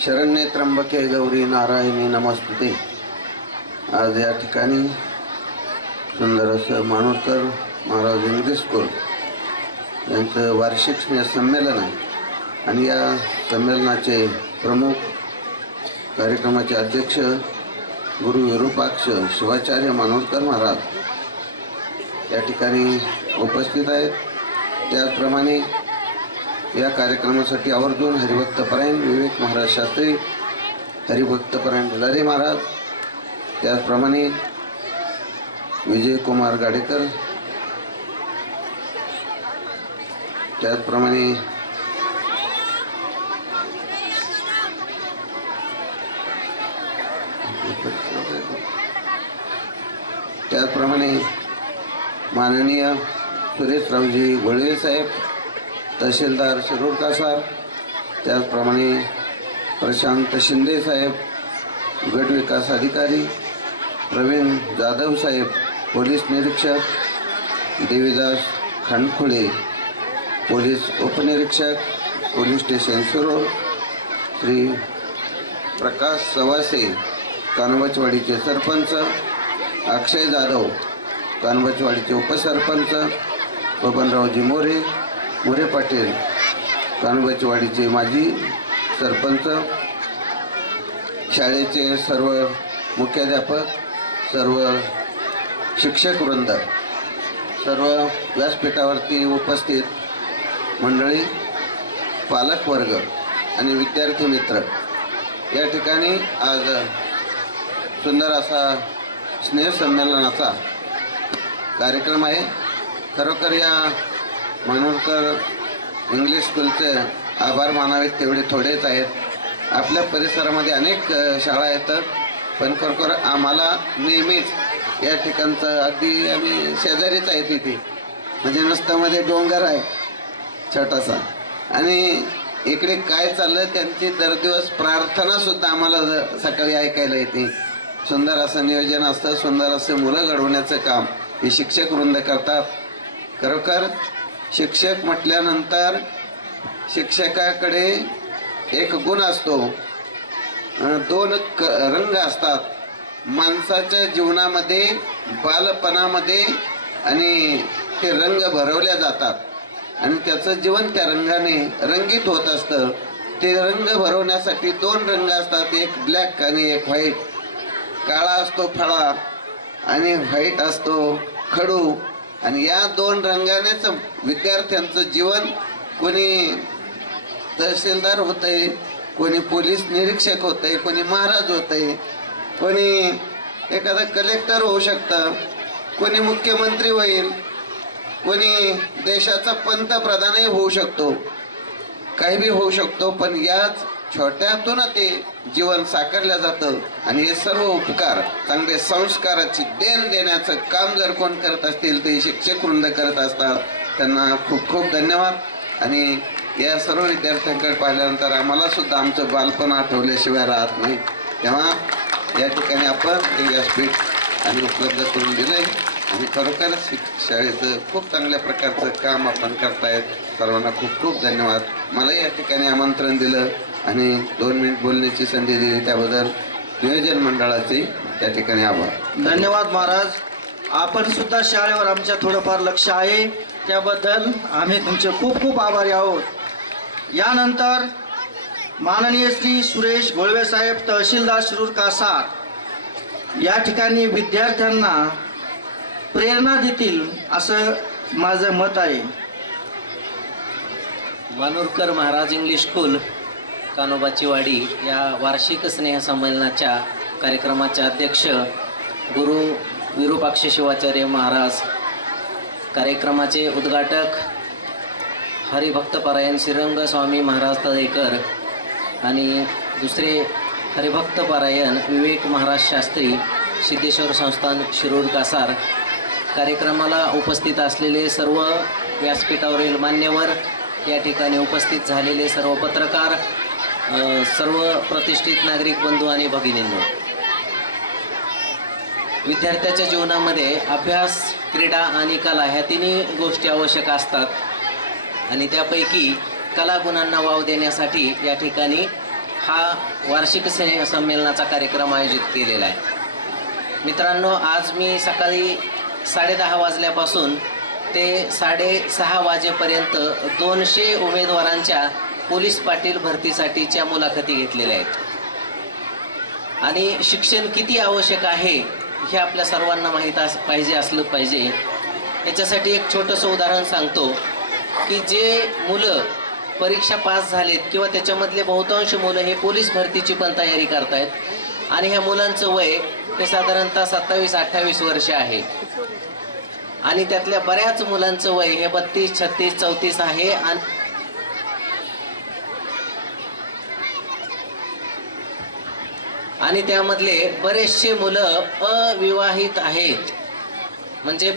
शरण्ये त्र्यंबके गौरी नारायणी नमस्तुते. आज या ठिकाणी सुंदर असं मानोरकर महाराज इंग्लिश स्कूल यांचं वार्षिक स्नेहसंमेलन आहे आणि या संमेलनाचे प्रमुख कार्यक्रमाचे अध्यक्ष गुरु विरूपाक्ष शिवाचार्य मानोरकर महाराज या ठिकाणी उपस्थित आहेत. त्याचप्रमाणे या कार्यक्रमासाठी आवर्जून हरिभक्तपरायण विवेक महाराज शास्त्री, हरिभक्तपरायण भुलारे महाराज, त्याचप्रमाणे विजयकुमार गाडेकर, त्याचप्रमाणे माननीय सुरेशरावजी वळवे साहेब, तहसीलदार शिरूर कासार, त्याचप्रमाणे प्रशांत शिंदे साहेब, गट विकास अधिकारी प्रवीण जाधव साहेब, पोलीस निरीक्षक देवीदास खांडखुळे, पोलीस उपनिरीक्षक पोलीस स्टेशन शिरूर, श्री प्रकाश सवासे कानवचवाडीचे सरपंच, अक्षय जाधव कानवचवाडीचे उपसरपंच, बबनरावजी मोरे पाटील कानवचवाडीचे माजी सरपंच, शाळेचे सर्व मुख्याध्यापक, सर्व शिक्षक वृंद, सर्व व्यासपीठावरती उपस्थित मंडळी, पालकवर्ग आणि विद्यार्थी मित्र, या ठिकाणी आज सुंदर असा स्नेहसंमेलनाचा कार्यक्रम आहे. खरोखर या मानोरकर इंग्लिश स्कूलचे आभार मानावेत तेवढे थोडेच आहेत. आपल्या परिसरामध्ये अनेक शाळा येतात, पण खरोखर आम्हाला नेहमीच या ठिकाणचं अगदी आम्ही शेजारीच आहे तिथे, म्हणजे नुसतामध्ये डोंगर आहे छोटासा आणि इकडे काय चाललं त्यांची दर दिवस प्रार्थनासुद्धा आम्हाला सकाळी ऐकायला येते. सुंदर असं नियोजन असतं, सुंदर असं मुलं घडवण्याचं काम हे शिक्षक वृंद करतात. खरोखर शिक्षक म्हटल्यानंतर शिक्षकाकडे एक गुण असतो, दोन रंग असतात माणसाच्या जीवनामध्ये, बालपणामध्ये, आणि ते रंग भरवल्या जातात आणि त्याचं जीवन त्या रंगाने रंगीत होत असतं. ते रंग भरवण्यासाठी दोन रंग असतात, एक ब्लॅक आणि एक व्हाईट. काळा असतो फळा आणि व्हाईट असतो खडू, आणि या दोन रंगानेच विद्यार्थ्यांचं जीवन, कोणी तहसीलदार होतंय, कोणी पोलीस निरीक्षक होतंय, कोणी महाराज होतंय, कोणी एखादा कलेक्टर होऊ शकतं, कोणी मुख्यमंत्री होईल, कोणी देशाचा पंतप्रधानही होऊ शकतो, काही बी होऊ शकतो. पण याच छोट्यातून ते जीवन साकारलं जातं आणि हे सर्व उपकार, चांगले संस्काराची देण देण्याचं काम जर कोण करत असतील ते शिक्षक वृंद करत असतात. त्यांना खूप खूप धन्यवाद. आणि या सर्व विद्यार्थ्यांकडे पाहिल्यानंतर आम्हाला सुद्धा आमचं बालपण आठवल्याशिवाय राहत नाही. तेव्हा या ठिकाणी आपण हे व्यासपीठ आणि उपलब्ध करून दिलं आहे आणि खरोखरच शाळेचं खूप चांगल्या प्रकारचं काम आपण करतायत. सर्वांना खूप खूप धन्यवाद. मला या ठिकाणी आमंत्रण दिलं आणि 2 मिनिट बोलण्याची संधी दिली त्याबद्दल नियोजन मंडळाचे त्या ठिकाणी आभार. धन्यवाद महाराज. आपण सुद्धा शाळेवर आमच्या थोडंफार लक्ष आहे, त्याबद्दल आम्ही तुमचे खूप खूप आभारी आहोत. यानंतर माननीय श्री सुरेश गोळवे साहेब, तहसीलदार शिरूर कासार, या ठिकाणी विद्यार्थ्यांना प्रेरणा देतील असं माझं मत आहे. मानोरकर महाराज इंग्लिश स्कूल कानोबाची वाडी या वार्षिक स्नेहसंमेलनाच्या कार्यक्रमाचे अध्यक्ष गुरु विरूपाक्ष शिवाचार्य महाराज, कार्यक्रमाचे उद्घाटक हरिभक्तपरायण श्रीरंग स्वामी महाराज तळेकर आणि दुसरे हरिभक्तपरायण विवेक महाराज शास्त्री, सिद्धेश्वर संस्थान शिरूर कासार. कार्यक्रमाला उपस्थित असलेले सर्व व्यासपीठावरील मान्यवर, या ठिकाणी उपस्थित झालेले सर्व पत्रकार, सर्व प्रतिष्ठित नागरिक बंधू आणि भगिनींनो, विद्यार्थ्याच्या जीवनामध्ये अभ्यास, क्रीडा आणि कला ह्या तिन्ही गोष्टी आवश्यक असतात आणि त्यापैकी कलागुणांना वाव देण्यासाठी या ठिकाणी हा वार्षिक संमेलनाचा कार्यक्रम आयोजित केलेला आहे. मित्रांनो, आज मी सकाळी 10:30 वाजल्यापासून ते 6:30 वाजेपर्यंत 200 उमेदवारांच्या पोलीस पाटील भरतीसाठीच्या मुलाखती घेतलेल्या आहेत. आणि शिक्षण किती आवश्यक आहे हे आपल्या सर्वांना पाहिजे असलं पाहिजे. याच्यासाठी एक छोटंसं उदाहरण सांगतो की जे मुलं परीक्षा पास झालेत किंवा त्याच्यामधले बहुतांश मुलं हे पोलीस भरतीची पण तयारी करतायत आणि ह्या मुलांचं वय हे साधारणतः 27-28 वर्ष आहे आणि त्यातल्या बऱ्याच मुलांचं वय हे 32, 36, 34 आहे. आणि त्यामधले बरेचसे मुलं अविवाहित आहेत. म्हणजे